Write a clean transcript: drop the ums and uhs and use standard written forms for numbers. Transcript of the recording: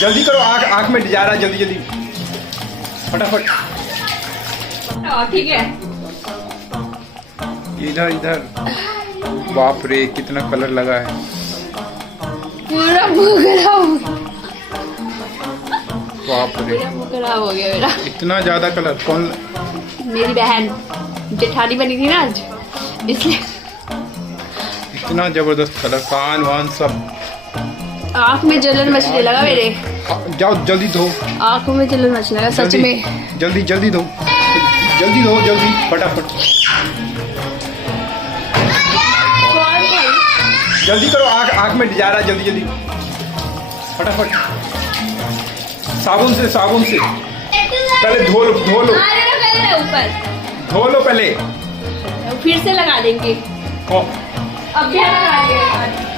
जल्दी करो, आँख आँख में जा रहा है, जल्दी जल्दी फटाफट। ठीक है। इधर इधर, बाप रे कितना कलर लगा है। पूरा मुंह खराब, बाप रे मुंह खराब हो गया मेरा। इतना ज्यादा कलर। कौन? मेरी बहन जेठानी बनी थी ना आज, इसलिए। इतना जबरदस्त कलर, कान वान सब। आँख में जलन मचने लगा मेरे। जाओ जल्दी धो, आँखों में जलन मचने लगा सच जल्दी, में। जल्दी जल्दी धो, जल्दी धो, जल्दी फटाफट, जल्दी करो, आँख आँख में जा रहा है, जल्दी जल्दी फटाफट। साबुन से पहले धो लो, धो लो, ऊपर धो लो पहले। फिर से लगा देंगे। ओ, अब क्या लगा देंगे?